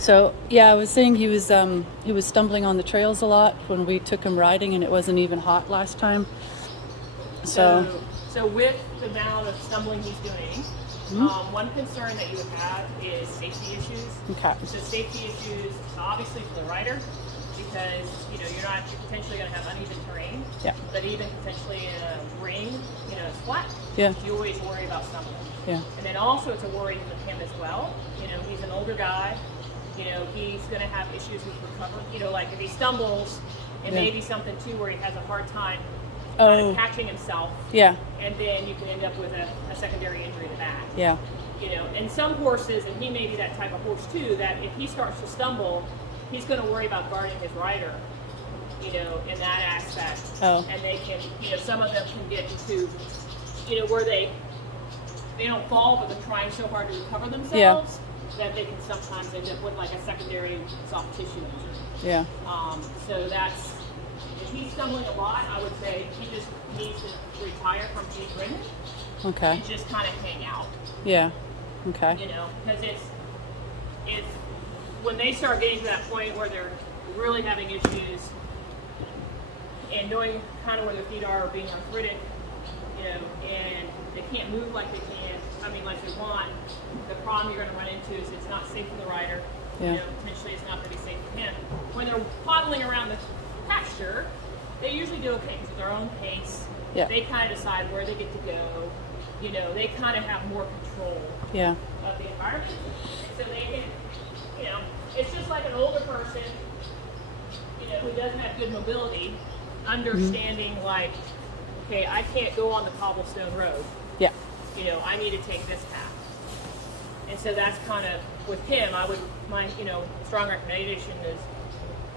So yeah, I was saying he was stumbling on the trails a lot when we took him riding, and it wasn't even hot last time. So with the amount of stumbling he's doing, one concern that you would have is safety issues. Okay. So safety issues, obviously for the rider, because you're potentially going to have uneven terrain. Yeah. But even potentially in a ring, it's flat. Yeah. You always worry about stumbling. Yeah. And then also it's a worry for him as well. He's an older guy. He's going to have issues with recovery. Like if he stumbles, it may be something too where he has a hard time kind of catching himself. Yeah. And then you can end up with a secondary injury to that. Yeah. And some horses, and he may be that type of horse too, that if he starts to stumble, he's going to worry about guarding his rider, in that aspect. Oh. And they can, some of them can get into, where they don't fall, but they're trying so hard to recover themselves that they can sometimes end up with like a secondary soft tissue injury. Yeah. So that's, if he's stumbling a lot, I would say he just needs to retire from being ridden. Okay. And just kind of hang out. Yeah. Okay. Because it's when they start getting to that point where they're really having issues and knowing kind of where their feet are or being arthritic, and they can't move like they like they want. The problem you're going to run into is it's not safe for the rider. Yeah. Potentially it's not going to be safe for him. When they're toddling around the pasture, they usually do okay because at their own pace. Yeah. They kind of decide where they get to go. They kind of have more control of the environment. So they can, it's just like an older person, who doesn't have good mobility, understanding like, okay, I can't go on the cobblestone road. Yeah. I need to take this path. And so that's kind of, with him, I would, strong recommendation is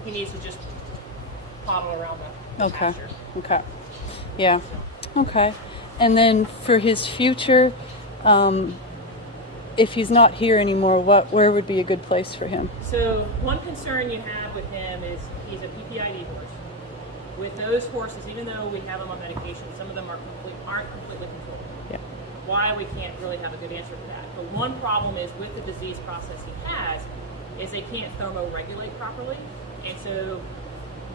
he needs to just toddle around the pasture. Okay. Yeah. Okay. And then for his future, if he's not here anymore, where would be a good place for him? So one concern you have with him is he's a PPID horse. With those horses, even though we have them on medication, some of them aren't completely controlled. Yeah. Why we can't really have a good answer for that. But one problem is with the disease process he has, is they can't thermoregulate properly. And so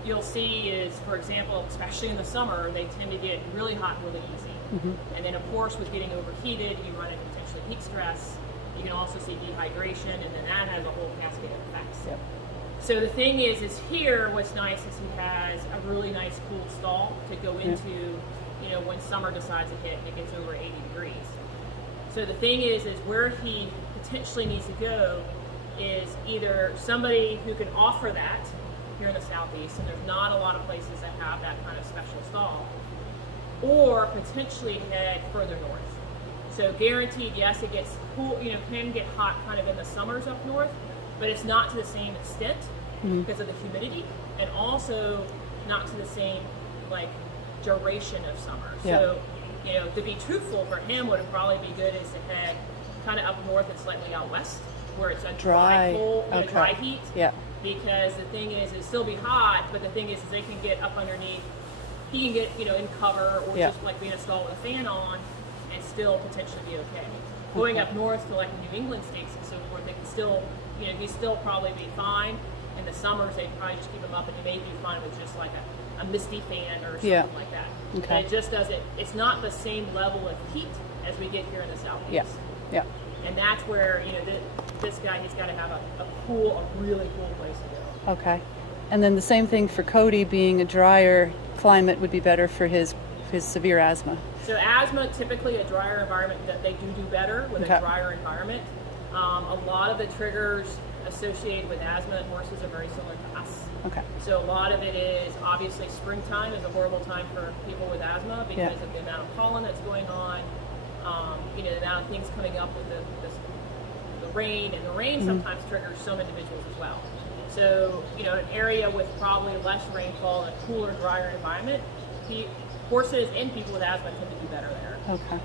you'll see is, for example, especially in the summer, they tend to get really hot really easy. And then of course with getting overheated, you run into potentially heat stress. You can also see dehydration, and then that has a whole cascade of effects. Yep. So the thing is here, what's nice is he has a really nice cool stall to go into, when summer decides to hit and it gets over 80 degrees. So the thing is where he potentially needs to go is either somebody who can offer that here in the Southeast, and there's not a lot of places that have that kind of special stall, or potentially head further north. So guaranteed, yes, it gets cool, can get hot kind of in the summers up north, but it's not to the same extent because of the humidity, and also not to the same duration of summer. Yeah. So, to be truthful for him, what would probably be good is to head kind of up north and slightly out west, where it's a dry heat. Yeah. Because the thing is, it'll still be hot, but the thing is they can get up underneath. He can get, in cover, or just like being a stall with a fan on, and still potentially be okay. Going up north to like New England states and so forth, they can still, he'd still probably be fine. In the summers, they'd probably just keep him up, and he may be fine with just like a misty fan or something like that. Okay. And it just doesn't, it's not the same level of heat as we get here in the Southeast. Yeah. Yeah. And that's where, this guy, he's got to have a really cool place to go. Okay. And then the same thing for Cody, being a drier climate would be better for his severe asthma. So asthma, typically a drier environment, that they do better with a drier environment. A lot of the triggers associated with asthma in horses are very similar to us. Okay. So a lot of it is, obviously springtime is a horrible time for people with asthma because of the amount of pollen that's going on, the amount of things coming up with the rain, and the rain sometimes triggers some individuals as well. So, an area with probably less rainfall and a cooler, drier environment, horses and people with asthma tend to do better there. Okay.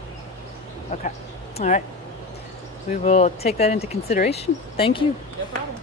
Okay. All right. We will take that into consideration. Thank you. No problem.